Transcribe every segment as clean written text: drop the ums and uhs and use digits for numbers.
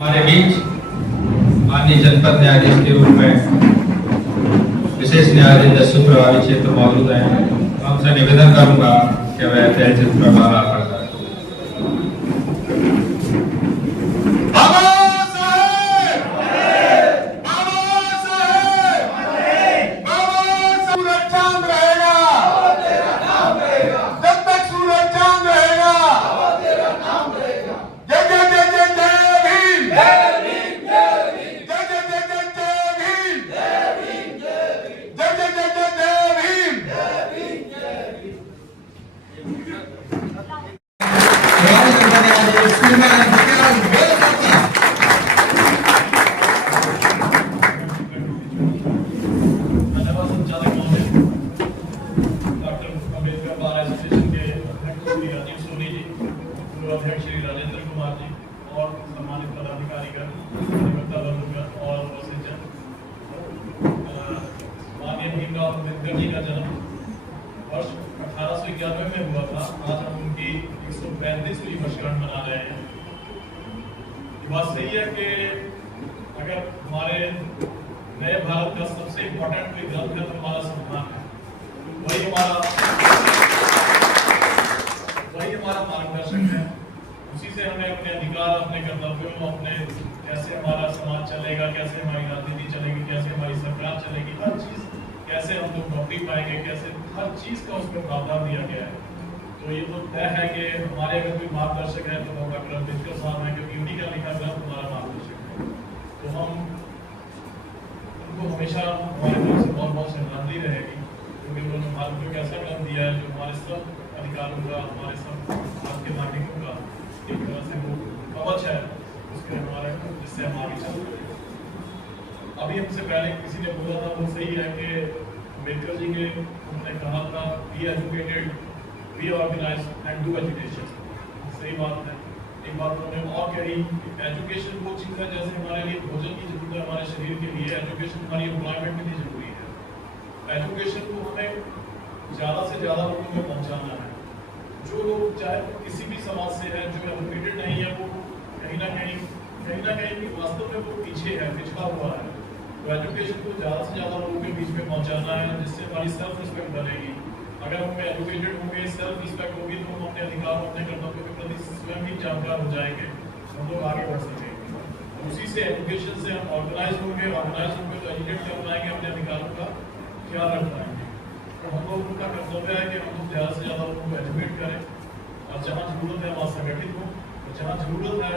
हमारे बीच माननीय जनपद न्यायाधीश के रूप में विशेष न्यायाधीश दस्यु प्रभावी क्षेत्र मौजूद हैं। तो हमसे निवेदन करूंगा कि वह तहसील प्रभार अर्पण करें। अध्यक्ष श्री राजेंद्र कुमार जी और सम्मानित पदाधिकारीगण और माननीय भीमराव अम्बेडकर जी का जन्म वर्ष 1891 में हुआ था। आज हम उनकी 135वीं वर्षगांठ मना रहे हैं। ये बात सही है कि अगर हमारे नए भारत का सबसे इम्पोर्टेंट कोई ग्रंथ है तो हमारा संविधान है। वही हमारा मार्गदर्शक है। उसी से हमें अपने अधिकार, अपने कर्तव्यों, अपने कैसे हमारा समाज चलेगा, कैसे हमारी राजनीति चलेगी, कैसे हमारी सरकार चलेगी, हर चीज कैसे हम लोग नौकरी पाएंगे, कैसे हर चीज का उसमें प्रावधान दिया गया है। तो ये तो तय है कि हमारे अगर कोई मार्गदर्शक है तो डॉक्टर अम्बेडकर साहब है, क्योंकि उन्हीं का लिखा ग्रंथ हमारा मार्गदर्शक है। तो हम उनको हमेशा हमारे तरफ से बहुत बहुत श्रद्धांजलि रहेगी, क्योंकि उन्होंने भारत को एक ऐसा ग्रंथ दिया है जो हमारे सब अधिकारों का, हमारे सब भारत के नागरिकों का एक तरह से वो कवच है उसके हमारे, जिससे हम आगे चलते हैं। अभी हमसे पहले किसी ने बोला था, वो सही है कि अम्बेडकर जी के उन्होंने कहा था be educated, be organize and do education. सही बात है। एक बात उन्होंने और कही, एजुकेशन वो चीज़ है जैसे हमारे लिए भोजन की जरूरत है हमारे शरीर के लिए, एजुकेशन हमारी एम्प्लॉयमेंट के लिए जरूरी है। एजुकेशन को हमें ज़्यादा से ज़्यादा लोगों में पहुँचाना है। जो लोग चाहे किसी भी समाज से है, जो एजुकेटेड नहीं है, वो कहीं ना कहीं वास्तव में वो पीछे है, पिछड़ा हुआ है। तो एजुकेशन को ज़्यादा से ज़्यादा लोगों के बीच में पहुंचाना है, जिससे हमारी सेल्फ रिस्पेक्ट बनेगी। अगर हम एजुकेटेड होंगे, सेल्फ रिस्पेक्ट होगी, तो हम अपने अधिकार, अपने कर्तव्यों के प्रति स्वयं ही जानकार हो जाएंगे, हम लोग आगे बढ़ सकेंगे। उसी से एजुकेशन से हम ऑर्गेनाइज होंगे तो एजुकेट कर पाएंगे, अपने अधिकारों का ख्याल रख पाएंगे। तो हम लोगों का कर्तव्य है कि हम लोग ज़्यादा से ज़्यादा लोगों को एजुकेट करें, और जहाँ जरूरत है वहाँ संगठित हो, और जहाँ जरूरत है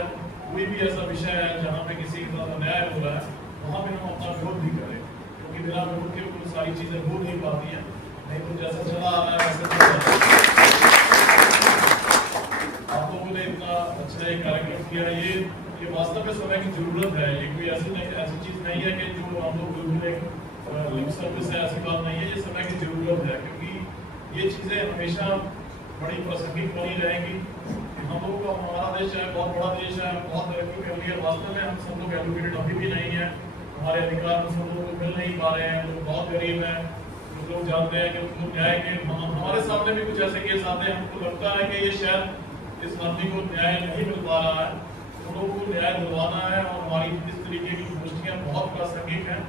कोई भी ऐसा विषय है जहाँ पे किसी के साथ अन्याय हो रहा है, वहाँ पे हम अपना विरोध भी करें, क्योंकि बिना विरोध के वो सारी चीज़ें हो नहीं पाती हैं। नहीं तो जैसा चला आ रहा है वैसे चल रहा है। आप लोगों ने इतना अच्छा एक कार्यक्रम किया है, ये वास्तव में समय की जरूरत है। ये कोई ऐसी चीज़ नहीं है कि जो हम लोग बिल्कुल एक लिप सर्विस है, ऐसी बात नहीं है। ये समय की जरूरत है, क्योंकि ये चीज़ें हमेशा बड़ी प्रासंगिक बनी रहेंगी। हम लोग का हमारा देश है, बहुत बड़ा देश है, बहुत तरक्की कर लिया। वास्तव में हम सब लोग एजुकेटेड अभी भी नहीं है, हमारे अधिकार हम सब लोग को मिल नहीं पा रहे हैं। लोग बहुत गरीब हैं, कुछ लोग जानते हैं कि उनको न्याय के, हमारे सामने भी कुछ ऐसे केस आते हैं, हमको लगता है कि ये शायद इस आदमी को न्याय नहीं मिल पा रहा है। हम लोगों को न्याय दिलवाना है, और हमारी इस तरीके की गोष्ठियाँ बहुत प्रासंगिक हैं,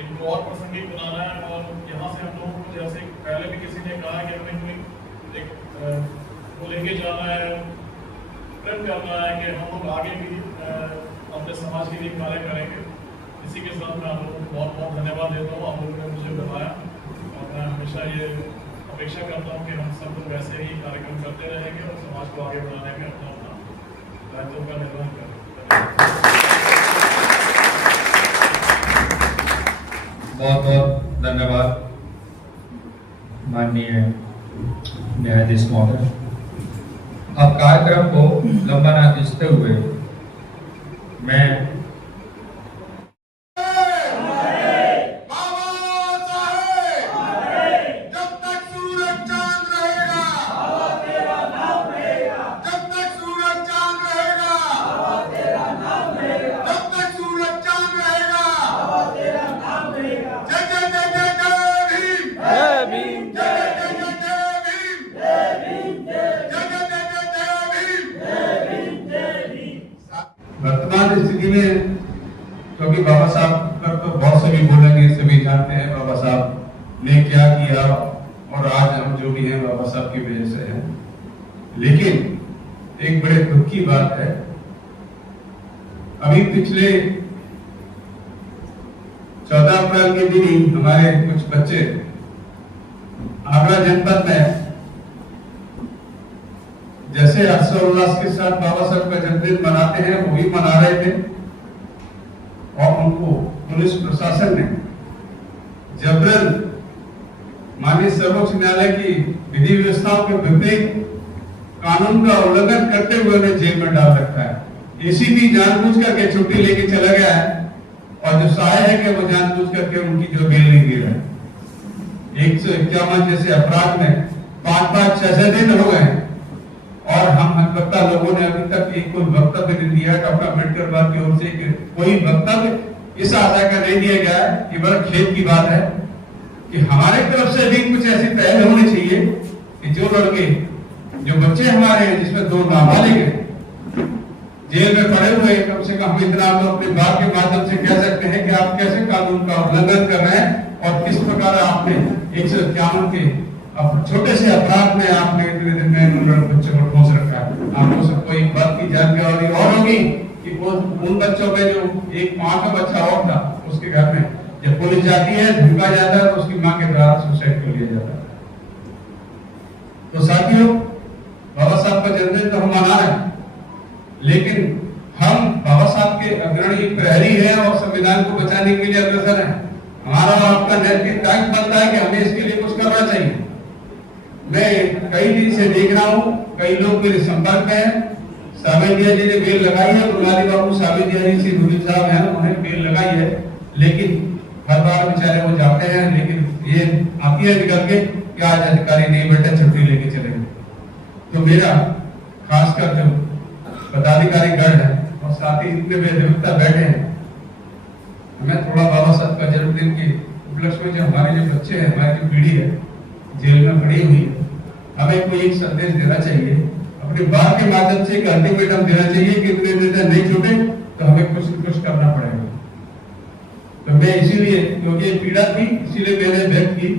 एक और प्रासंगिक बनाना है। और यहाँ से हम लोगों को, जैसे पहले भी किसी ने कहा कि हमें कोई एक वो लेके जाना है, प्रेम करना है कि हम लोग आगे भी अपने समाज के लिए कार्य करेंगे। इसी के साथ मैं आप लोगों को बहुत बहुत धन्यवाद देता हूँ। आप लोगों ने मुझे बुलाया, और मैं हमेशा ये अपेक्षा करता हूँ कि हम सब लोग ऐसे ही कार्यक्रम करते रहेंगे और समाज को आगे बढ़ाने में अपना दायित्व का निर्वहन करेंगे। बहुत बहुत धन्यवाद माननीय न्यायाधीश महोदय। अब कार्यक्रम को लंबा न खींचते हुए मैं वर्तमान स्थिति हिंदी में, क्योंकि बाबा साहब पर तो बहुत सभी बोलेंगे, सभी जानते हैं बाबा साहब ने क्या किया और आज हम जो भी हैं बाबा साहब की वजह से हैं। लेकिन एक बड़े दुख की बात है, अभी पिछले 14 अप्रैल के दिन ही हमारे कुछ बच्चे आगरा जनपद में जैसे हर्षोल्लास के साथ बाबा साहब का जन्मदिन मनाते हैं वो भी मना रहे थे, और उनको पुलिस प्रशासन ने जबरन माननीय सर्वोच्च न्यायालय की विधि व्यवस्थाओं के विपरीत कानून का उल्लंघन करते हुए उन्हें जेल में डाल रखा है। एसीपी जानबूझ करके छुट्टी लेके चला गया है, और जो सहाय है कि वो जानबूझ करके उनकी जो बेल नहीं दी है। 151 जैसे अपराध में 5-5, 6-6 दिन हो गए, और हम हकबत्ता लोगों ने अभी तक एक कोई वक्तव्य नहीं दिया। डॉक्टर अम्बेडकर बाग की ओर से कोई वक्तव्य इस आशा का नहीं दिया गया है। ये बड़ा खेद की बात है कि हमारे तरफ से भी कुछ ऐसी पहल होनी चाहिए कि जो लड़के, जो बच्चे हमारे हैं, जिसमें 2 नाबालिग हैं, जेल में पड़े हुए, कम से कम हम इतना तो अपने बात के माध्यम से कह सकते हैं कि आप कैसे कानून का उल्लंघन कर रहे हैं और किस प्रकार आपने 151 के छोटे से अपराध में आपने इतने दिन में बच्चों को ठोस रखा है। आपको सबको एक बात की जानकारी और होगी कि वो उन बच्चों में जो एक माँ का बच्चा और था, उसके घर में जब पुलिस जाती है, धमका जाता है, तो उसकी माँ के द्वारा सुसाइड कर लिया जाता है। तो साथियों, बाबा साहब का जन्मदिन तो हम मना रहे हैं, लेकिन हम बाबा साहब के अग्रणी प्रहरी हैं और संविधान को बचाने के लिए अग्रसर हैं। हमारा और आपका नैतिक दायित्व बनता है कि हमें इसके लिए कुछ करना चाहिए। मैं कई दिन से देख रहा हूँ, कई लोग मेरे संपर्क में हैं। साबिदिया जी ने बेल लगाई है, मुरारी बाबू साबिदिया जी से गुरु साहब हैं, उन्होंने बेल लगाई है, लेकिन हर बार बेचारे वो जाते हैं, लेकिन ये आती है निकल के कि आज अधिकारी नहीं बैठे, छुट्टी लेके चले गए। तो मेरा खासकर जो पदाधिकारी गण है और साथ ही जितने भी अधिवक्ता बैठे हैं, हमें थोड़ा बाबा साहब का जन्मदिन के उपलक्ष्य में जो हमारे जो बच्चे हैं, हमारी जो पीढ़ी है जेल में पड़ी हुई है, हमें कोई एक संदेश देना चाहिए, अपनी बात के माध्यम से एक अल्टीमेटम देना चाहिए कि इतने निर्णय नहीं छूटे तो हमें कुछ न कुछ करना पड़ेगा। तो मैं इसीलिए, क्योंकि पीड़ा थी, इसीलिए मैंने व्यक्त की,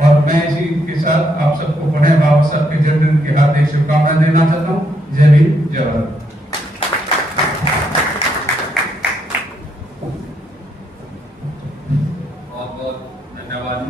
और मैं इसी के साथ आप सबको पढ़े बाबा साहब के जन्मदिन के हार्दिक शुभकामनाएं देना चाहता हूँ। जय भीम, जय भारत। बहुत बहुत धन्यवाद।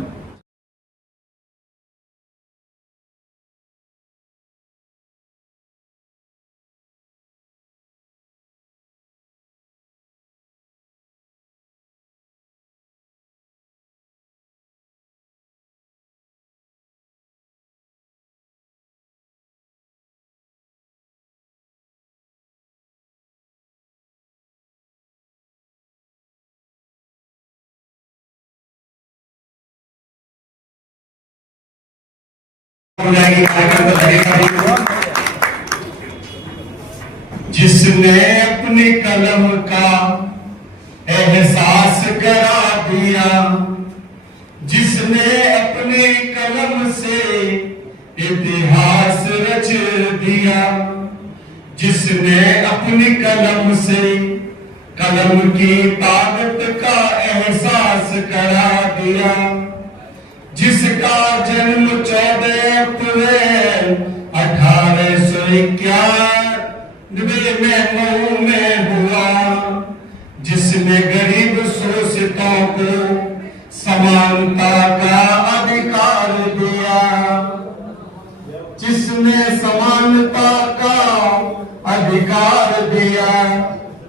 जिसने अपनी कलम का एहसास करा दिया, जिसने अपनी कलम से इतिहास रच दिया, जिसने अपनी कलम से कलम की ताकत का एहसास करा दिया, जिसका जन्म 14 अप्रैल 1891 में मऊ में हुआ, जिसने गरीब शोषितों को समानता का अधिकार दिया, जिसने समानता का अधिकार दिया,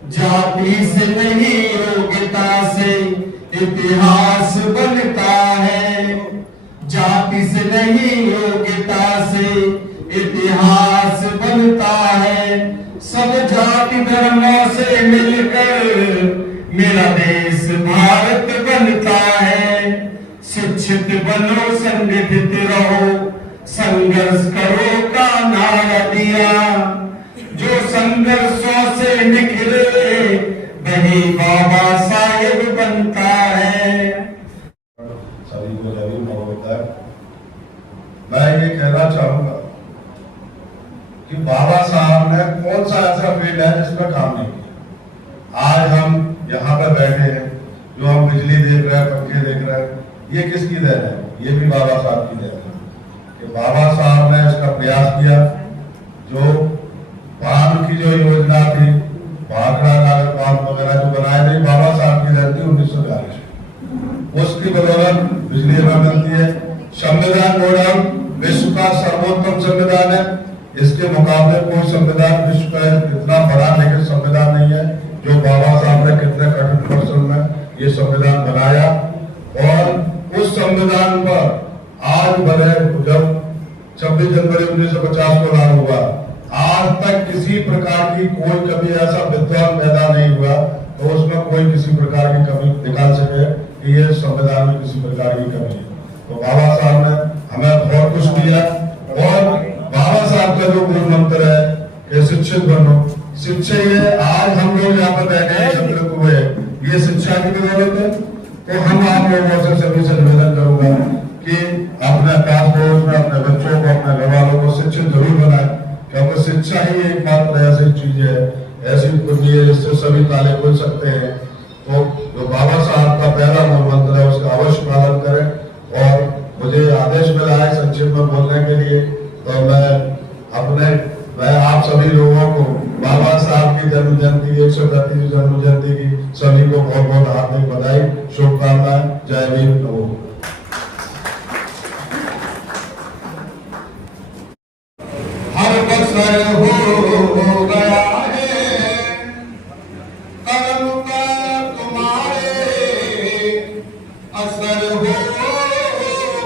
जाति से नहीं योग्यता से इतिहास बनता है, जाति से नहीं योग्यता से इतिहास बनता है। सब जाति धर्मों से मिलकर मेरा देश भारत बनता है। शिक्षित बनो, संगठित रहो, संघर्ष करो का नारा दिया, जो संघर्षों से निकले वही बाबा साहेब बनता है। सभी को जय भीम नमस्कार। मैं ये कहना चाहूंगा कि बाबा साहब ने कौन सा ऐसा फील्ड है जिसमें काम नहीं किया। रहे हैं, पंखे देख रहे हैं, ये किसकी देन है? ये भी बाबा साहब की देन है कि बाबा साहब ने इसका प्रयास किया। जो बांध की जो योजना थी, भाखड़ा नागर बांध वगैरह जो बनाए थे, बाबा साहब की देन थी 1942। उसकी बदौलत बिजली हमें मिलती है। संविधान मॉडल विश्व का सर्वोत्तम संविधान है। इसके मुकाबले कोई संविधान विश्व का इतना बड़ा लेकिन संविधान नहीं है जो बाबा साहब ने कितने कठिन परिश्रम में ये संविधान बनाया। और उस संविधान पर आज भले जब 26 जनवरी 1950 को लागू हुआ, आज तक किसी प्रकार की कोई कभी ऐसा विद्वान पैदा नहीं हुआ तो उसमें कोई किसी प्रकार की कमी निकाल सके कि ये संविधान में किसी प्रकार की कमी है। तो बाबा साहब ने हमें बहुत कुछ दिया। और बाबा साहब का जो मूल मंत्र है कि शिक्षित बनो, शिक्षा ये आज हम लोग यहाँ पर बैठे हैं एकत्रित हुए, ये शिक्षा की बदौलत है। तो हम आप लोगों से सभी से निवेदन करूंगा कि अपने पास पड़ोस में अपने बच्चों को, अपने घर वालों को शिक्षित जरूर बनाए, क्योंकि शिक्षा ही एकमात्र ऐसी चीज है, ऐसी कुंजी है जिससे सभी ताले खुल सकते हैं। तो जो बाबा साहब का पहला मूल मंत्र है उसका अवश्य पालन करें। और मुझे आदेश मिला है संक्षिप्त में बोलने के लिए, तो मैं आप सभी लोगों को बाबा साहब की जन्म जयंती 133वीं जन्म जयंती की सभी को बहुत बहुत हार्दिक बधाई, शुभकामनाएं। जय भीम, नमो। हर बसर हो गया है कलम का तुम्हारे, असर हो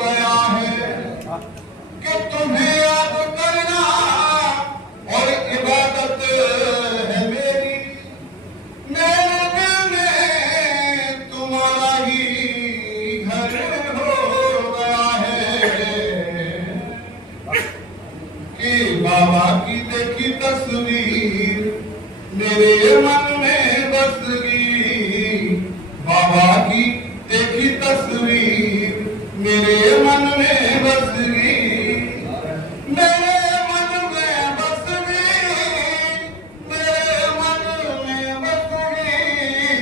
गया है कि तुम्हें याद करना और इबादत है मेरी। मेरे दिल में तुम्हारा ही घर हो गया है कि बाबा की देखी तस्वीर मेरे मन में बस गई। बाबा की देखी तस्वीर मेरे मन में बस गई, मेरे मन में बस गई, मेरे मन में बस गई।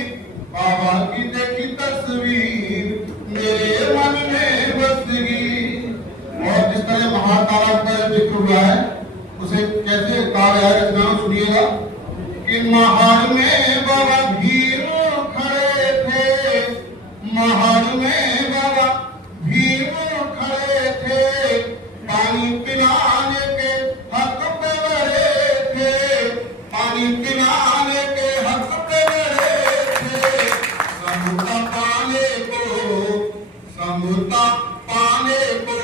बाबा की देखी तस्वीर मेरे मन में बस गई। और जिस तरह महातालाब का जिक्र हुआ है उसे कैसे कहा गया है, गाना सुनिएगा कि महाड़ में बाबा भीड़ खड़े थे, महाड़ में बाबा भीड़ खड़े थे, पानी पिलाने के हक पे लड़े थे, पानी पिलाने के हक पे लड़े थे। समता पाने को, समता पाने को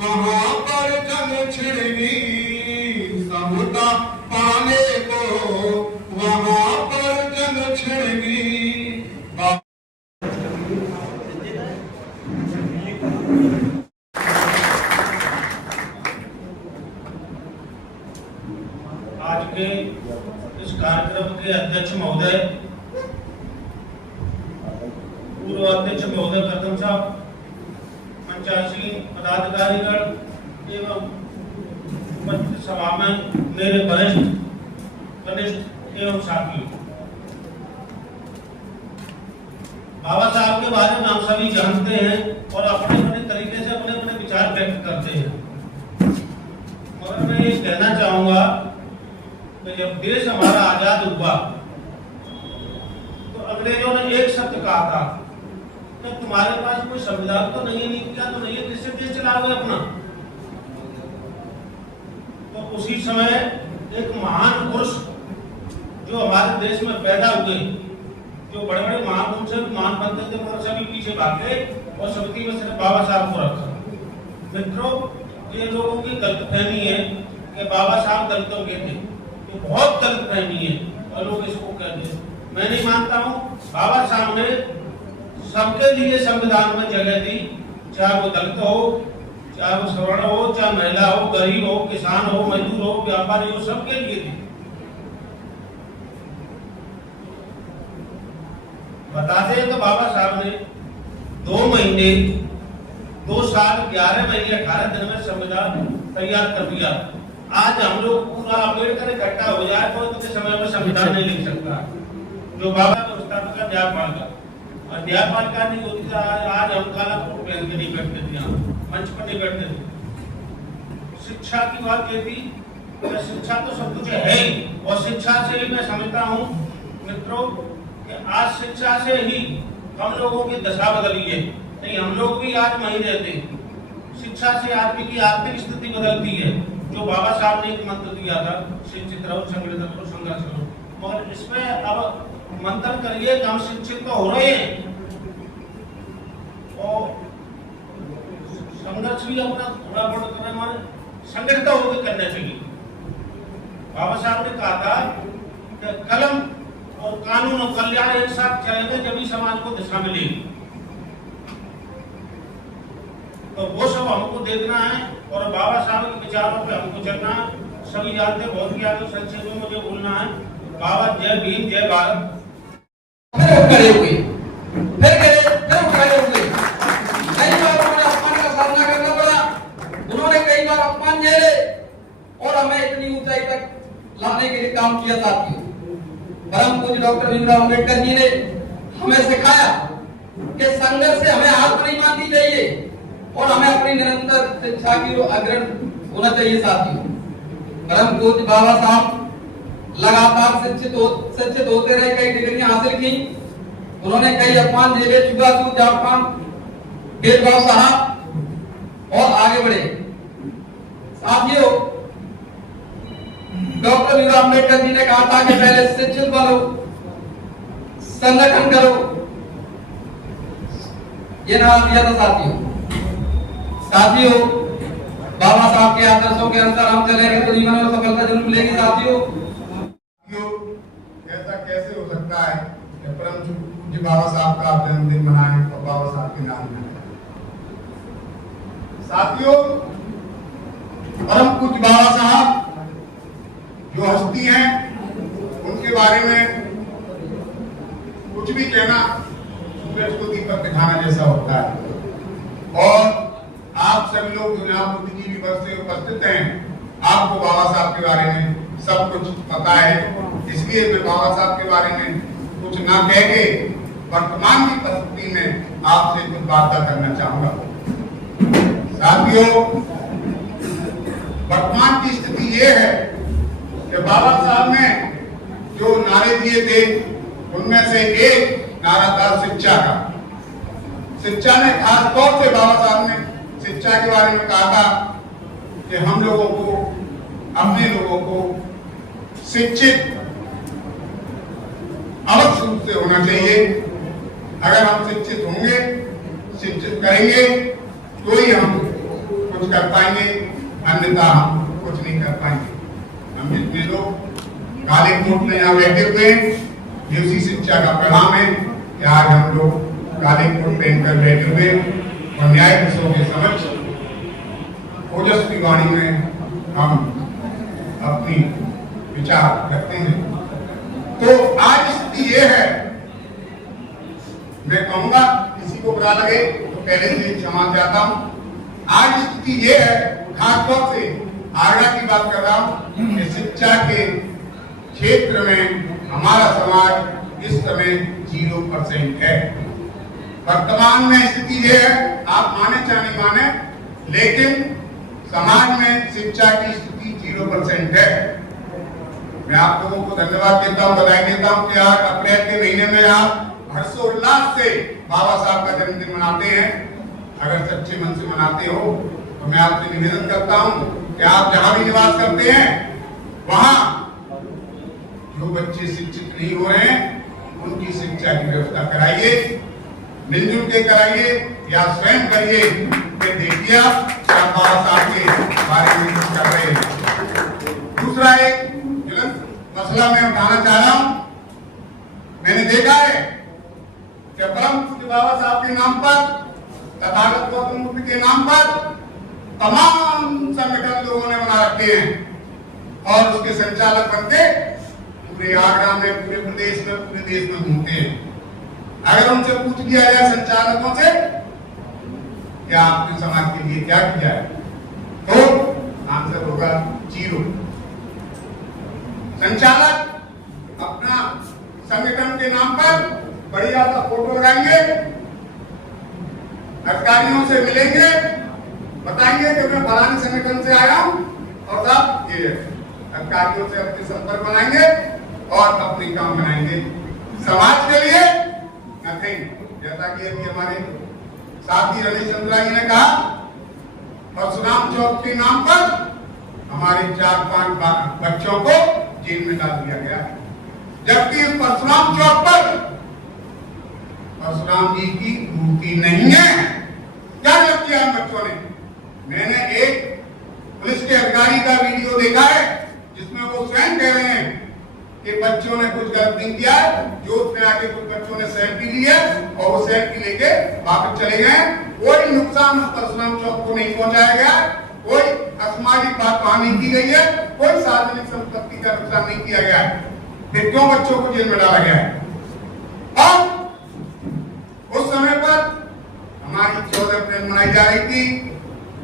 वहां पर जंग छिड़ी, समता पाने को वहां पर जंग छिड़ी। आज के इस कार्यक्रम के अध्यक्ष महोदय, पूर्व अध्यक्ष महोदय प्रथम साहब, पंचायती पदाधिकारीगण एवं उपस्थित सभा में मेरे वरिष्ठ कनिष्ठ एवं साथियों, बाबा साहब के बारे में हम सभी जानते हैं और अपने अपने तरीके से अपने अपने विचार व्यक्त करते हैं। मगर मैं ये कहना चाहूंगा कि जब देश हमारा आजाद हुआ तो अंग्रेजों ने एक शब्द कहा था कि तुम्हारे पास कोई संविधान तो नहीं है, नीतियां तो नहीं है, किससे देश चलाओगे अपना। तो उसी समय एक महान पुरुष जो हमारे देश में पैदा हुए, जो बड़े बड़े महान उनसे भी महान बनते थे, मगर सभी पीछे भागे और समिति में सिर्फ बाबा साहब को रखा। मित्रों, ये लोगों की गलतफहमी है कि बाबा साहब दलितों के थे, ये बहुत गलतफहमी है और लोग इसको कहते हैं। मैं नहीं मानता हूँ। बाबा साहब ने सबके लिए संविधान में जगह दी, चाहे वो दलित हो, चाहे वो सवर्ण हो, चाहे महिला हो, गरीब हो, किसान हो, मजदूर हो, व्यापारी हो, सबके लिए दी। बता दें तो बाबा साहब ने 2 महीने, 2 साल 11 महीने 18 दिन में संविधान तैयार कर दिया। आज हम लोग पूरा अम्बेडकर इकट्ठा हो जाए तो इतने समय में संविधान नहीं लिख सकता। जो बाबा का न्याय पाएगा अध्यापन नहीं होती तो आज हम काला कोट पहन के नहीं बैठते थे, यहाँ मंच पर नहीं बैठते थे। शिक्षा की बात ये थी कि शिक्षा तो सब कुछ है ही, और शिक्षा से ही मैं समझता हूँ मित्रों कि आज शिक्षा से ही हम लोगों की दशा बदली है। नहीं, हम लोग भी आज वहीं रहते। शिक्षा से आदमी की आर्थिक स्थिति बदलती है। जो बाबा साहब ने एक मंत्र दिया था, शिक्षित रहो, संगठित रहो, संघर्ष करो, मगर इसमें अब मंथन करिए कि हम शिक्षित तो हो रहे हैं और संघर्ष भी अपना थोड़ा बहुत करना, हमारे संगठित होकर करना चाहिए। बाबा साहब ने कहा था कि कलम और कानून और कल्याण एक साथ चलेंगे जब समाज को दिशा मिलेगी। तो वो सब हमको देखना है और बाबा साहब के विचारों पे हमको चलना है। सभी जानते बहुत ज्ञान संक्षेप में मुझे बोलना है। बाबा जय भीम जय भारत। फिर खड़े हुए, फिर खड़े हुए। कई बार उन्हें अपमान का सामना करना पड़ा, उन्होंने कई बार अपमान झेले और हमें इतनी ऊंचाई तक लाने के लिए काम किया। साथियों, परम पूज्य डॉक्टर भीमराव अम्बेडकर जी ने हमें सिखाया कि संघर्ष से हमें हार नहीं माननी चाहिए और हमें अपनी निरंतर शिक्षा की ओर अग्रसर होना चाहिए। साथियों, परम पूज्य बाबा साहब लगातार शिक्षित होते रहे, कई डिग्रियां हासिल की। उन्होंने कई अपमान झेले, छुआछूत, जापान, भेदभाव सहा और आगे बढ़े। साथियों, डॉक्टर भीमराव अम्बेडकर जी ने कहा था कि पहले शिक्षित बनो, संगठन करो, ये नारा दिया था। साथियों, बाबा साहब के आदर्शों के अनुसार हम चलेंगे तो जीवन में सफलता जरूर मिलेगी। साथियों, ऐसा कैसे हो सकता है कि परम पूज्य बाबा साहब का जन्मदिन मनाएं और बाबा साहब के नाम में? साथियों, परम पूज्य बाबा साहब जो हस्ती हैं, उनके बारे में कुछ भी कहना सूरज को दीपक दिखाना जैसा होता है। और आप सभी लोग जो यहाँ बुद्धिजीवी वर्ग से उपस्थित हैं, आपको बाबा साहब के बारे में सब कुछ पता है, इसलिए मैं बाबा साहब के बारे में कुछ ना कह के वर्तमान की परिस्थिति में आपसे कुछ वार्ता करना चाहूंगा। साथियों, वर्तमान की स्थिति ये है कि बाबा साहब ने जो नारे दिए थे, उनमें से एक नारा था शिक्षा का। शिक्षा ने खास तौर से बाबा साहब ने शिक्षा के बारे में कहा था कि हम लोगों को, अपने लोगों को शिक्षित अवश्य रूप से होना चाहिए। अगर हम शिक्षित होंगे, शिक्षित करेंगे तो ही हम कुछ कर पाएंगे, अन्यथा हम कुछ नहीं कर पाएंगे। हम जितने लोग काले कोट में यहाँ बैठे हुए हैं, ये उसी शिक्षा का परिणाम है कि आज हम लोग काले कोट पहनकर बैठे हुए और न्यायाधीशों के समक्ष ओजस्वी वाणी में हम अपनी विचार रखते हैं। तो आज स्थिति ये है, मैं कहूंगा किसी को बुरा लगे तो पहले से क्षमा चाहता हूं। आज स्थिति ये है, खासतौर से आगरा की बात कर रहा हूं, कि शिक्षा के क्षेत्र में हमारा समाज इस समय 0% है। वर्तमान में स्थिति ये है, आप माने चाहे नहीं माने, लेकिन समाज में शिक्षा की स्थिति 0% है। मैं आप लोगों को धन्यवाद देता हूं, बधाई देता हूं कि आज अप्रैल के महीने में आप हर्षोल्लास से बाबा साहब का जन्मदिन मनाते हैं। अगर सच्चे मन से मनाते हो तो मैं आपसे निवेदन करता हूं कि आप जहां भी निवास करते हैं, वहां जो बच्चे शिक्षित नहीं हो रहे हैं, उनकी शिक्षा की व्यवस्था कराइए, मिलजुल के कराइए या स्वयं करिए। ये देखिए आप बाबा साहब के बारे में कर रहे हैं। दूसरा एक ज्वलंत मसला मैं उठाना चाह रहा हूं। मैंने देखा है कि परम पूज्य बाबा साहब के नाम पर, तथागत गौतम बुद्ध के नाम पर तमाम संगठन लोगों ने बना रखे हैं और उसके संचालक बनके पूरे आगरा में, पूरे प्रदेश में, पूरे देश में घूमते हैं। अगर उनसे पूछ लिया जाए संचालकों से कि आपने समाज के लिए क्या किया है, तो आंसर होगा 0। संचालक अपना संगठन के नाम पर बढ़िया सा फोटो लगाएंगे, अधिकारियों से मिलेंगे, बताएंगे कि मैं फलानी संगठन से आया हूं और साहब ये अधिकारियों से अपने संपर्क बनाएंगे और अपने काम बनाएंगे समाज के लिए नथिंग। जैसा कि अभी हमारे साथी रमेश चंद्रा जी ने कहा, परशुराम चौक के नाम पर हमारे 4-5 बच्चों को जेल में डाल दिया गया, जबकि इस परशुराम चौक पर परशुराम जी की मूर्ति नहीं है। क्या जब किया इन बच्चों ने? मैंने एक पुलिस के अधिकारी का वीडियो देखा है जिसमें वो स्वयं कह रहे हैं कि बच्चों ने कुछ गलत नहीं किया, जो उसमें आके कुछ बच्चों ने सेल्फी ली है और वो सेल्फी लेके वापस चले गए। कोई नुकसान परशुराम चौक को नहीं पहुंचाया गया, कोई असामाजिक बात वहां नहीं की गई है, कोई सार्वजनिक संपत्ति का नुकसान नहीं किया गया है। फिर क्यों बच्चों को जेल में डाला गया है? और उस समय पर हमारी 14 अप्रैल मनाई जा रही थी,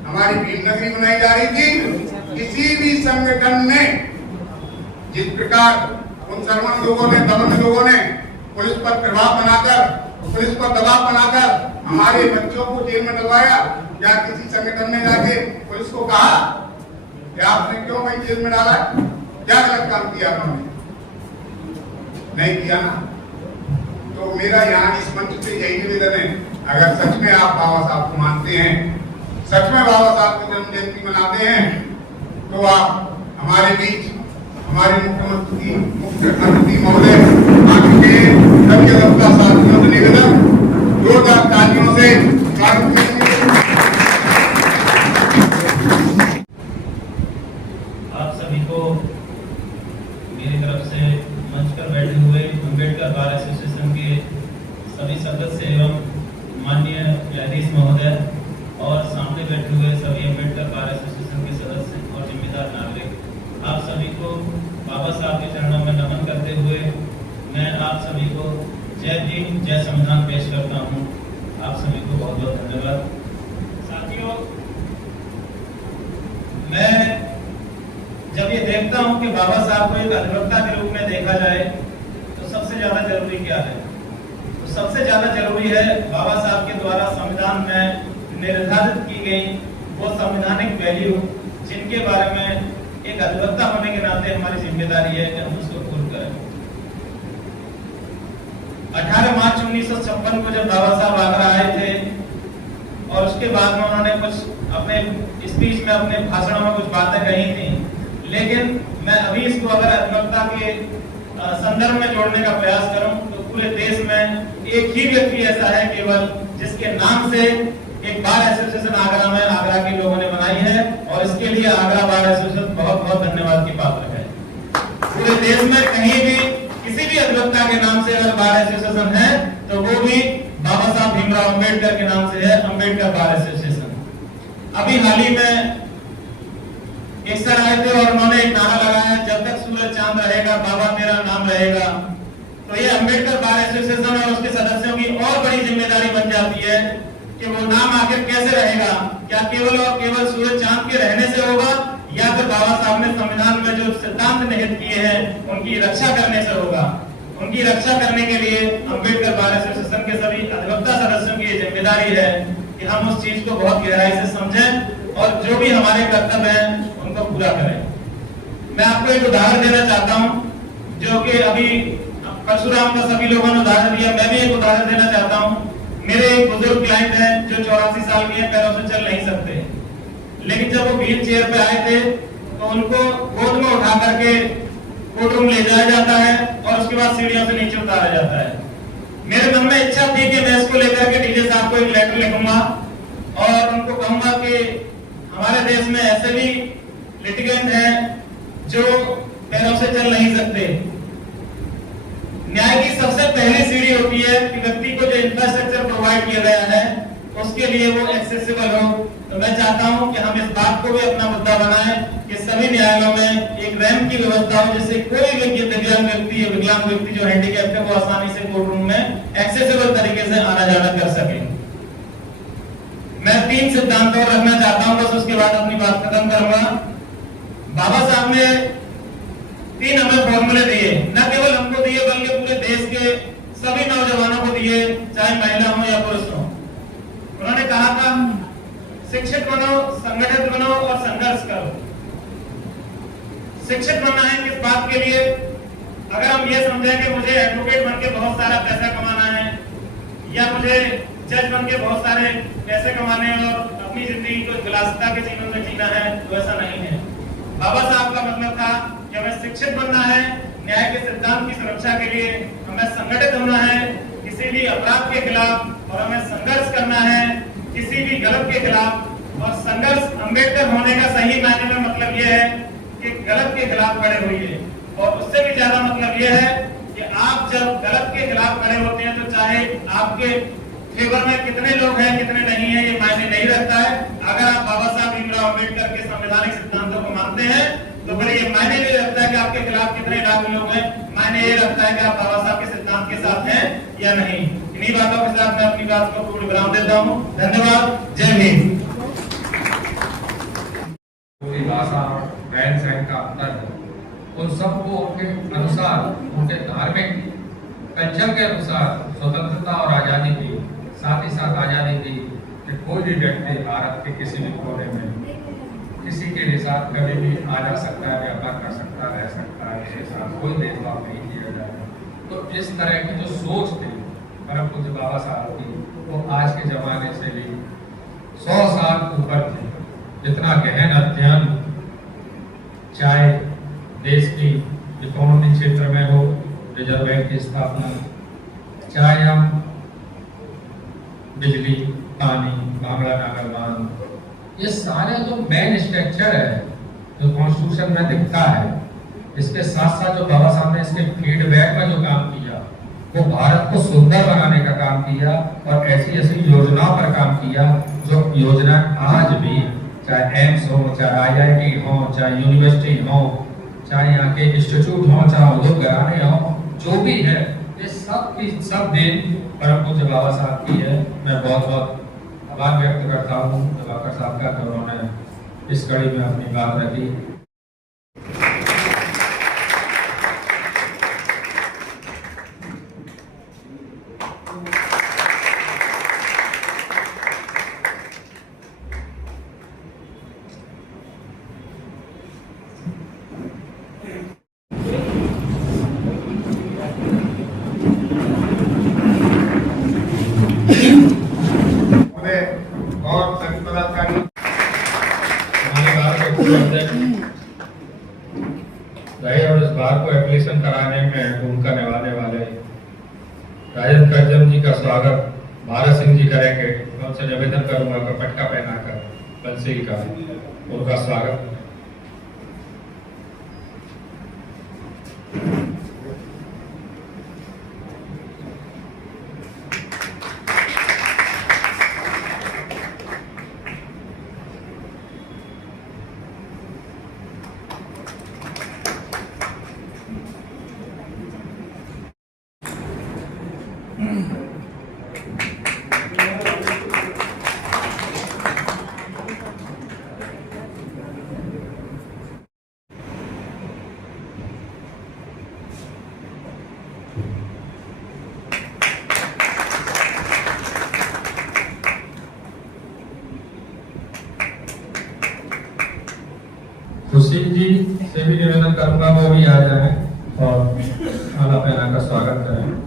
हमारी भीम नगरी मनाई जा रही थी। किसी भी संगठन ने जिस प्रकार उन सरमन लोगों ने, दमन लोगों ने पुलिस पर प्रभाव बनाकर, पुलिस पर दबाव बनाकर हमारे बच्चों को जेल में डलवाया, क्या किसी संगठन ने जाके पुलिस को कहा कि आपने क्यों भाई जेल में डाला? क्या गलत काम किया उन्होंने? नहीं किया ना। तो मेरा यहाँ इस मंच से यही निवेदन है, अगर सच में आप बाबा साहब को मानते हैं, सच में बाबा साहब की जन्म जयंती मनाते हैं, तो आप हमारे बीच हमारे मुख्यमंत्री महोदय आपके सभी अधिवक्ता साथियों से निवेदन, जोरदार तालियों से स्वागत करेंगे। आप सभी को मेरी तरफ से मंच पर बैठे हुए अम्बेडकर बार एसोसिएशन के सभी सदस्य एवं माननीय न्यायाधीश महोदय और सामने बैठे हुए सभी अम्बेडकर बार एसोसिएशन के सदस्य और जिम्मेदार नागरिक, आप सभी को बाबा साहब के चरणों में नमन करते हुए मैं आप सभी को जय भीम जय संविधान पेश करता हूं। आप सभी को बहुत बहुत धन्यवाद। साथियों, मैं जब ये देखता हूं कि बाबा साहब को एक अधिवक्ता के रूप में देखा जाए तो सबसे ज्यादा जरूरी क्या है? तो सबसे ज्यादा जरूरी है बाबा साहब के द्वारा संविधान में निर्धारित की गई वो संवैधानिक वैल्यू जिनके बारे में एक अधिवक्ता होने के नाते हमारी जिम्मेदारी है कि हम उसको पूर्ण करें। 18 मार्च 1956 को जब बाबा साहब आगरा आए थे और उसके बाद में उन्होंने कुछ अपने स्पीच में, अपने भाषणों में कुछ बातें कही थी, लेकिन मैं अभी इसको अगर अधिवक्ता के संदर्भ में जोड़ने का प्रयास करूं तो पूरे देश में एक ही व्यक्ति ऐसा है केवल जिसके नाम से एक बार एसोसिएशन आगरा में, आगरा के लोगों ने बनाई है और इसके लिए आगरा बार एसोसिएशन बहुत बहुत धन्यवाद की पात्र है। पूरे देश में कहीं भी किसी भी अधिवक्ता के नाम से अगर बार एसोसिएशन है तो वो भी बाबा साहब भीमराव अम्बेडकर के नाम से है, अम्बेडकर बार एसोसिएशन। अभी हाल ही में एक सर आए थे और उन्होंने एक नारा लगाया, जब तक सूरज चांद रहेगा बाबा तेरा नाम रहेगा। तो ये अम्बेडकर बार एसोसिएशन और उसके सदस्यों की और बड़ी जिम्मेदारी बन जाती है कि वो नाम आखिर कैसे रहेगा, क्या केवल और केवल सूरज चांद के रहने से होगा या फिर बाबा साहब ने संविधान में जो सिद्धांत निहित किए हैं उनकी रक्षा करने से होगा। उनकी रक्षा करने के लिए अम्बेडकर बार एसोसिएशन के सभी अधिवक्ता सदस्यों की जिम्मेदारी है कि हम उस चीज को बहुत गहराई से समझें और जो भी हमारे कर्तव्य हैं उनको पूरा करें। मैं आपको एक उदाहरण देना चाहता हूं जो कि अभी परशुराम का सभी लोगों ने उदाहरण दिया, मैं भी एक उदाहरण देना चाहता हूं। मेरे एक बुजुर्ग क्लाइंट हैं जो 84 साल के हैं, पैरों से चल नहीं सकते, लेकिन जब वो व्हील चेयर पे आए थे तो उनको गोद में उठा करके कोर्ट रूम ले जाया जाता है और उसके बाद सीढ़ियों से नीचे उतारा जाता है। मेरे मन में इच्छा थी कि मैं इसको लेकर के डीजे साहब को एक लेटर लिखूंगा और उनको कहूंगा कि हमारे देश में ऐसे भी लिटिगेंट हैं जो पैरों से चल नहीं सकते। न्याय की सबसे पहली सीढ़ी होती है कि व्यक्ति को जो इंफ्रास्ट्रक्चर प्रोवाइड किया गया है उसके लिए वो एक्सेसिबल हो। तो मैं चाहता हूं कि हम इस बात को भी अपना मुद्दा बनाएं कि सभी न्यायालयों में एक रैंप की व्यवस्था हो जिससे कोई भी दिव्यांग व्यक्ति या विकलांग व्यक्ति जो हैंडीकैप्ड है वो आसानी से कोर्ट रूम में एक्सेसिबल तरीके से आना जाना कर सके। मैं 3 सिद्धांत और रखना चाहता हूं, बस उसके बाद अपनी बात खत्म करूंगा। बाबा साहब ने 3 हमें फॉर्मूले दिए, न केवल हमको दिए बल्कि पूरे देश के सभी नौजवानों को दिए, चाहे महिला हो या पुरुष हो। उन्होंने कहा था शिक्षित बनो, संगठित बनो और संघर्ष करो। शिक्षित बनना है किस बात के लिए? अगर हम ये समझें कि मुझे एडवोकेट बन के बहुत सारा पैसा कमाना है या मुझे जज बन के बहुत सारे पैसे कमाने और अपनी जिंदगी को विलासिता के जीवन में जीना है, तो ऐसा नहीं है। बाबा साहब का मतलब था कि हमें शिक्षित बनना है, न्याय के सिद्धांत की सुरक्षा के लिए हमें संगठित होना है किसी भी अपराध के खिलाफ, और हमें संघर्ष करना है किसी भी गलत के खिलाफ। और संघर्ष अम्बेडकर होने का सही मायने में मतलब यह है कि गलत के खिलाफ खड़े होइए, और उससे भी ज्यादा मतलब यह है कि आप जब गलत के खिलाफ खड़े होते हैं तो चाहे आपके फेवर में कितने लोग हैं कितने नहीं है ये मायने नहीं रखता है। अगर आप बाबा साहब भीमराव अम्बेडकर के संवैधानिक सिद्धांतों को मानते हैं तो फिर ये मायने नहीं रखता है कि आपके खिलाफ कितने लाख लोग हैं, मायने ये रखता है कि आप बाबा साहब के सिद्धांत के साथ हैं या नहीं। इन्हीं बातों के साथ मैं अपनी बात को पूर्ण विराम देता हूँ। धन्यवाद। जय हिंद। पूरी भाषा रहन सहन का अंतर है, उन सबको उनके अनुसार, उनके धार्मिक कल्चर के अनुसार स्वतंत्रता और आजादी दी, साथ ही साथ आजादी दी कि कोई भी व्यक्ति भारत के किसी भी कोने में किसी के साथ कभी भी आ जा सकता है, व्यापार कर सकता है, रह सकता है, इसके साथ कोई भेदभाव नहीं किया जाएगा। तो इस तरह की जो सोच थी परम पूज्य बाबा साहब की, वो आज के जमाने से भी 100 साल ऊपर थी। इतना गहन अध्ययन, चाहे देश की इकोनॉमी क्षेत्र में हो, रिजर्व बैंक की स्थापना, चाहे हम बिजली, पानी, भांगड़ा नागर बांध, ये सारे जो मेन स्ट्रक्चर है जो कॉन्स्टिट्यूशन में दिखता है, इसके साथ साथ जो बाबा साहब ने इसके फीडबैक में जो काम किया, वो भारत को सुंदर बनाने का काम किया और ऐसी ऐसी योजनाओं पर काम किया जो योजना आज भी, चाहे एम्स हो, चाहे IIT हो, चाहे यूनिवर्सिटी हो, चाहे यहाँ के इंस्टीट्यूट हो, चाहे उद्योग घराने हो, जो भी है, ये सब की सब दिन परम पूज्य बाबा साहब की है। मैं बहुत बहुत आभार व्यक्त करता हूँ दिवाकर साहब का, कि उन्होंने इस कड़ी में अपनी बात रखी। और इस बार को एप्लीकेशन कराने में भूमिका निभाने वाले राजेंद्र करजम जी का स्वागत भारत सिंह जी करेंगे। मैं उनसे निवेदन करूंगा कि पटका पहनाकर बंसी का उनका स्वागत। सुशील जी से भी निवेदन करूंगा वो भी आ जाए और माला पहनाकर स्वागत करें।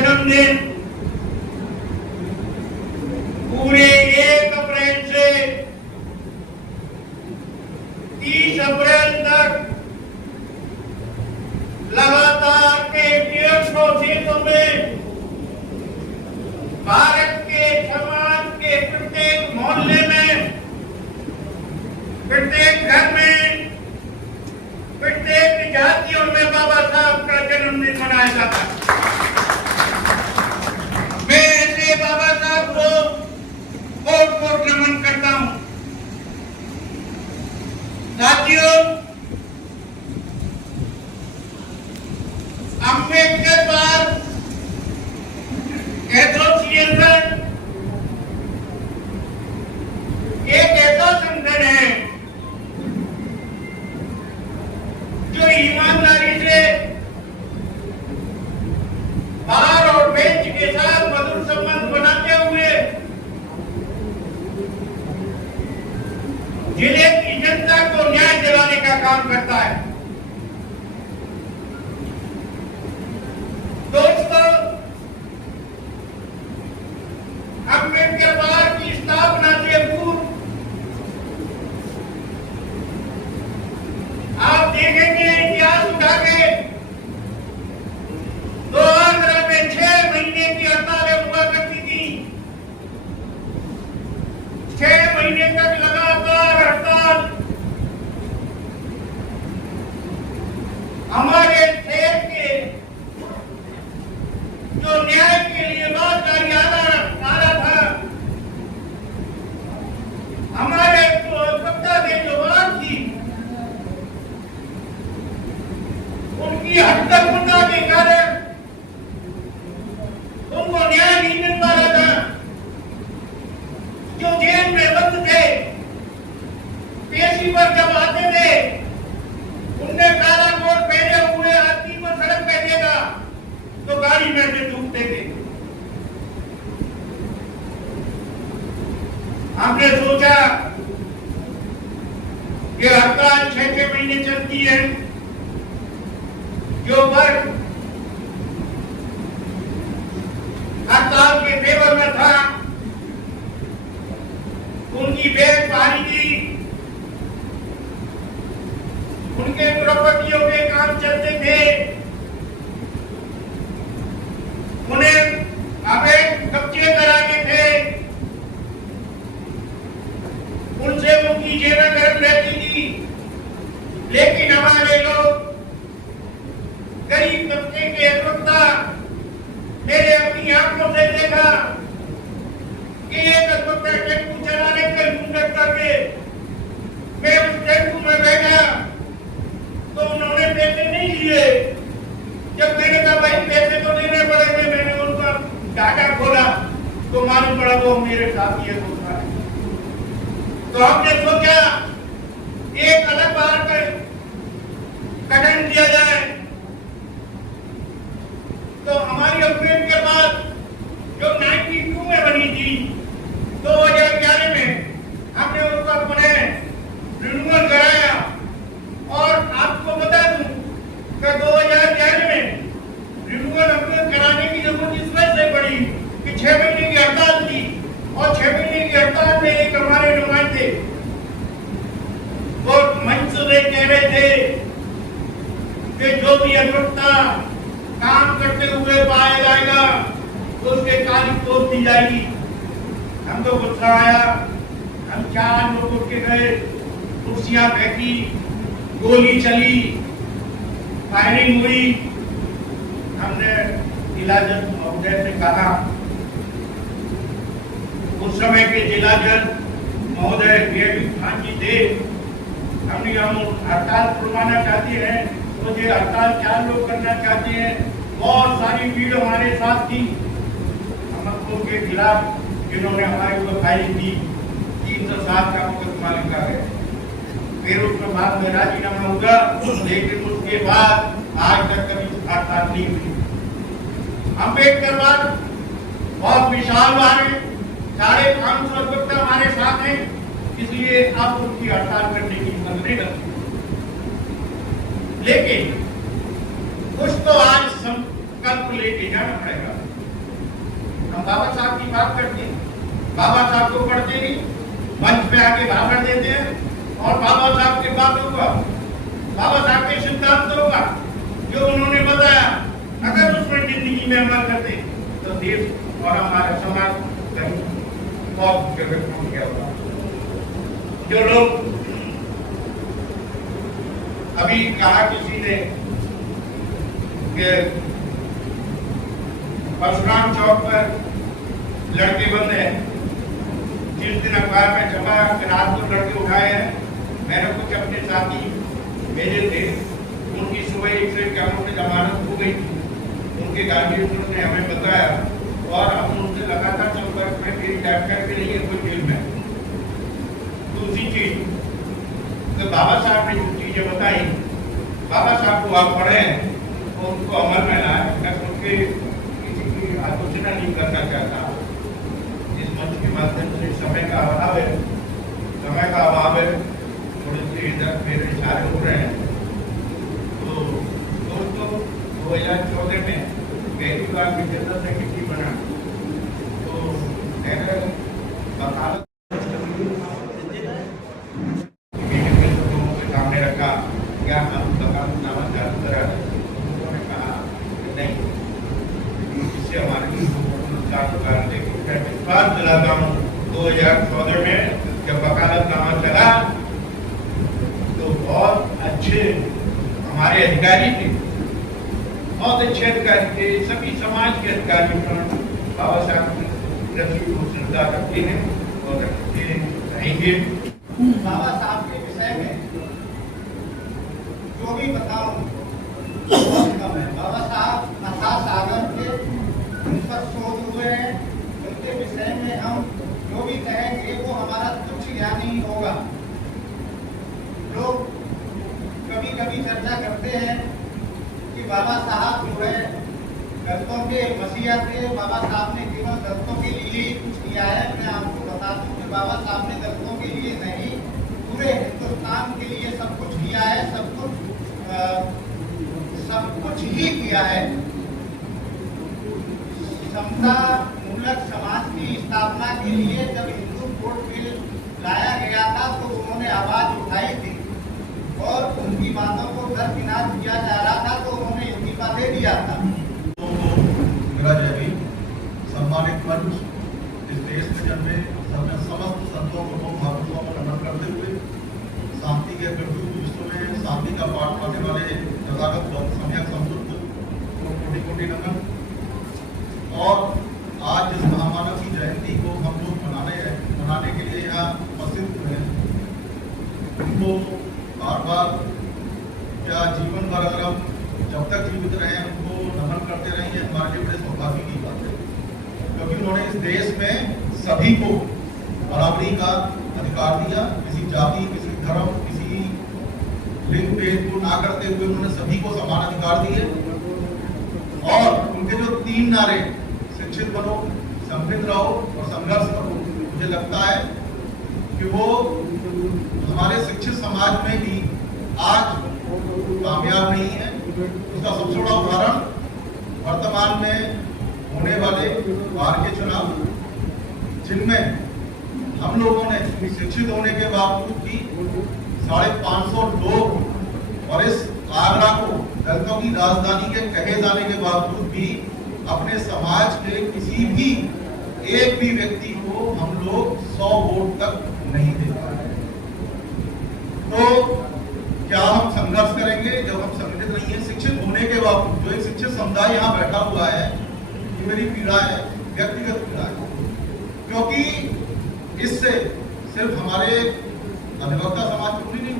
जन्मदिन पूरे 1 अप्रैल से 30 अप्रैल तक लगातार के 150 देशों में भारत के समाज के प्रत्येक मोहल्ले में, प्रत्येक घर में, प्रत्येक जातियों में बाबा साहब का जन्मदिन मनाया जाता है। मैं ऐसे बाबा साहब को बहुत बहुत नमन करता हूं। साथियों, अम्बेडकर एसोसिएशन एक ऐसा संगठन है जो ईमानदारी से बाहर और बेंच के साथ मधुर संबंध बनाते हुए जिले की जनता को न्याय दिलाने का काम करता है। दोस्तों, अम्बेडकर पार्क की स्थापना से पूर्व आप देखेंगे इतिहास उठा के तो आंध्र में 6 महीने की हड़तालें हुआ करती थी। 6 महीने तक लगातार हड़ताल हमारे देश के जो न्याय के लिए बातकारी आ रहा था, हमारे कोलकाता में जो बात थी उनकी हत्या के कारण उनको न्याय नहीं मिल पा रहा था। जो जेल में बंद थे, पेशी पर जब आते थे, उनने काला कोट पहने हुए आदमी को सड़क पे देगा तो गाड़ी में से डूबते थे। हमने सोचा कि हड़ताल 6 महीने चलती है, जो वर्ग हड़ताल के फेवर में था उनकी बैग भारी थी, उनके प्रॉपर्टियों के काम चलते थे, उन्हें अवैध कब्जे कराने थे, उनसे उनकी जेबें गर्म रहती थी। लेकिन हमारे लोग गरीब तबके के एकता, मैंने अपनी आंखों से देखा कि एक अधवक्ता टेम्पू चलाने के कंडक्टर के मैं उस टेम्पू में बैठा तो उन्होंने पैसे नहीं लिए। जब मैंने कहा भाई पैसे तो देने पड़ेंगे, मैंने उनका डाटा खोला तो मालूम पड़ा वो मेरे साथी है, दोस्त है। तो हमने सोचा एक अलग बार का गठन किया जाए। तो हमारी अपडेट के बाद जो 92 में बनी थी, 2011 में हमने उसका पुनः रिन्यूअल कराया। और आपको बता दूं कि 2011 में रिन्यूअल हमने कराने की जरूरत इस वजह से पड़ी कि 6 महीने की हड़ताल थी और 6 महीने की हड़ताल में एक हमारे नुमाइंदे वो मंच से कह रहे थे कि जो भी अधिवक्ता काम करते हुए पाया जाएगा तो उसके काली तोप दी जाएगी। हमको गुस्सा आया, हम 4 लोग उठ के गए, कुर्सियां फेंकी, गोली चली, फायरिंग हुई। हमने जिला जज महोदय से कहा, उस समय के जिला जज महोदय खान जी थे, हमने हम हड़ताल खुलवाना चाहते हैं, मुझे हड़ताल 4 लोग करना चाहते हैं। बहुत सारी भीड़ हमारे साथ थी, हमको के खिलाफ जिन्होंने हमारे ऊपर फायरिंग की, 307 का मुकदमा लिखा गया। फिर उसके बाद में राजीनामा हुआ, लेकिन उसके बाद आज तक कभी हड़ताल नहीं हुई। अम्बेडकर बात बहुत विशाल बात है, 550 अधिवक्ता हमारे साथ हैं, इसलिए आप उनकी हड़ताल करने की हिम्मत नहीं करते। लेकिन कुछ तो आज संकल्प लेके जाना पड़ेगा। हम बाबा साहब की बात करते हैं, बाबा साहब को पढ़ते नहीं, मंच पे आके भाषण देते हैं और बाबा साहब की बातों का, बाबा साहब के सिद्धांतों का जो उन्होंने बताया, अगर उसमें जिंदगी में अमल करते तो देश और हमारा समाज कहीं बहुत जगह पहुंच गया होगा। जो लोग अभी कहा किसी ने कि परशुराम चौक पर लड़के बंद हैं, जिस दिन अखबार में छपा कि रात को लड़के उठाए हैं, मैंने कुछ अपने साथी भेजे थे, उनकी सुबह एक से कानून में जमानत हो गई थी, उनके गार्जियन ने हमें बताया और हम उनसे लगातार संपर्क में मेरी डॉक्टर भी नहीं है कोई जेल में। दूसरी चीज तो बाबा साहब ने जो चीजें बताई, बाबा साहब को आप पढ़े तो उनको अमल में लाए। मैं उनके किसी की आलोचना नहीं करना चाहता, इस मंच के माध्यम से समय का अभाव है, थोड़े से इधर मेरे इशारे हो रहे हैं। तो दोस्तों 2014 में पहली बार जनरल सेक्रेटरी बना तो मैंने वकालत लोगों के सामने रखा, क्या हम वकालतनामा जारी करा? उन्होंने कहा कि नहीं, इससे हमारे नुकसान होगा। लेकिन मैं विश्वास दिलाता हूँ 2014 में जब वकालतनामा चला तो बहुत अच्छे हमारे अधिकारी थे, बहुत अच्छे अधिकारी थे, सभी समाज के अधिकारी बाबा साहब की प्रति श्रद्धा रखते हैं और रखते रहेंगे। बाबा साहब के विषय में जो भी बताऊं बाबा साहब अथाह सागर के उन पर शोध हुए हैं, उनके विषय में हम जो भी कहेंगे वो हमारा तुच्छ ज्ञान ही होगा। लोग कभी कभी चर्चा करते हैं कि बाबा साहब जो है दलितों के मसीहा थे, बाबा साहब ने केवल दलितों के लिए ही कुछ किया है। मैं आपको बता दूं कि बाबा साहब ने दलितों के लिए नहीं, पूरे हिंदुस्तान के लिए सब कुछ किया है, सब कुछ ही किया है। समता मूलक समाज की स्थापना के लिए जब हिंदू कोड बिल लाया गया था तो उन्होंने आवाज उठाई थी और उनकी बातों को दरकिनार किया जा रहा था तो उन्होंने इस्तीफा दे दिया था। मेरा जय भीम। सम्मानित मंच, इस देश में जन्मे समस्त संतों को महापुरुषों को नमन करते हुए शांति के प्रभु विश्व में शांति का पाठ करने वाले तथागत सम्यक संतों को कोटि कोटि नमन। और आज जिस महामानव की जयंती को हम लोग मनाने के लिए यहाँ उपस्थित हुए हैं, उनको बार बार क्या जीवन भर अगर हम जब तक जीवित रहे उनको नमन करते रहेंगे, हमारे लिए बड़े सौभाग्य की बात है, क्योंकि उन्होंने इस देश में सभी को बराबरी का अधिकार दिया। किसी जाति, किसी धर्म, किसी लिंग भेद को ना करते हुए उन्होंने सभी को समान अधिकार दिए। और उनके जो 3 नारे, शिक्षित बनो, समृद्ध रहो और संघर्ष करो, मुझे लगता है कि वो हमारे शिक्षित समाज में भी आज कामयाब नहीं है। उसका सबसे बड़ा उदाहरण वर्तमान में होने वाले बाहर के चुनाव, जिनमें हम लोगों ने शिक्षित होने के बावजूद भी 550 लोग और इस आगरा को दलितों की राजधानी के कहे जाने के बावजूद भी अपने समाज के किसी भी एक भी व्यक्ति को हम लोग 100 वोट तक नहीं दे पाए। तो क्या हम संघर्ष करेंगे जब हम संगठित नहीं है? शिक्षित होने के बावजूद जो एक शिक्षित समुदाय यहाँ बैठा हुआ है, ये मेरी पीड़ा है, व्यक्तिगत पीड़ा है, क्योंकि इससे सिर्फ हमारे अधिवक्ता समाज को नहीं,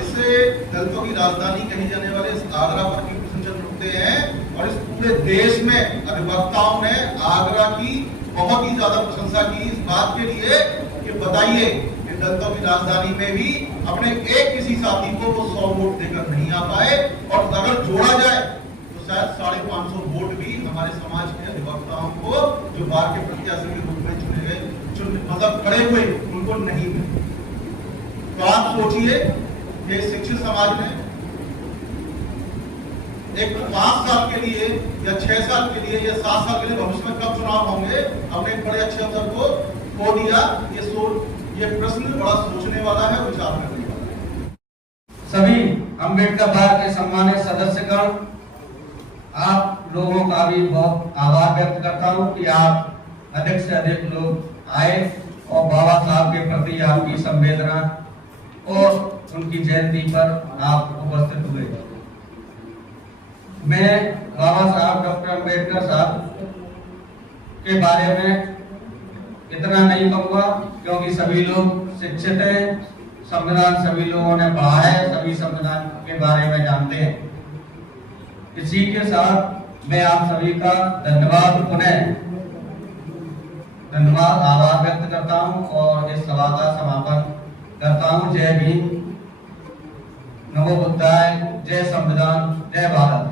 इससे दलितों की राजधानी कही जाने वाले इस आगरा पर भी प्रश्न उठते हैं। और इस पूरे देश में अधिवक्ताओं ने आगरा की बहुत ही ज्यादा प्रशंसा की इस बात के लिए कि बताइए कि दलितों की राजधानी में भी अपने एक किसी साथी को वो 100 वोट देकर नहीं आ पाए। और अगर जोड़ा जाए तो शायद 550 वोट भी हमारे समाज के अधिवक्ताओं को, जो बार के प्रत्याशी के रूप में चुने गए, मतलब खड़े हुए, उनको नहीं मिले। तो आप सोचिए कि शिक्षित समाज में एक 5 साल के लिए या 6 साल के लिए या 7 साल के लिए भविष्य में कब चुनाव होंगे, हमने एक बड़े अच्छे अवसर को खो दिया। ये प्रश्न बड़ा सोचने वाला है, विचार करने वाला है। सभी अम्बेडकर पार्क के सम्मानित सदस्यगण, आप लोगों का भी बहुत आभार व्यक्त करता हूं कि आप अधिक से अधिक लोग आए और बाबा साहब के प्रति आपकी संवेदना और उनकी जयंती पर आप उपस्थित हुए। मैं बाबा साहब डॉक्टर अम्बेडकर साहब के बारे में इतना नहीं कहूँगा, क्योंकि सभी लोग शिक्षित हैं, संविधान सभी लोगों ने पढ़ा है, सभी संविधान के बारे में जानते हैं। इसी के साथ मैं आप सभी का धन्यवाद आभार व्यक्त करता हूं और इस सभा का समापन करता हूं। जय भीम, नमो बुद्धाय, जय संविधान, जय भारत।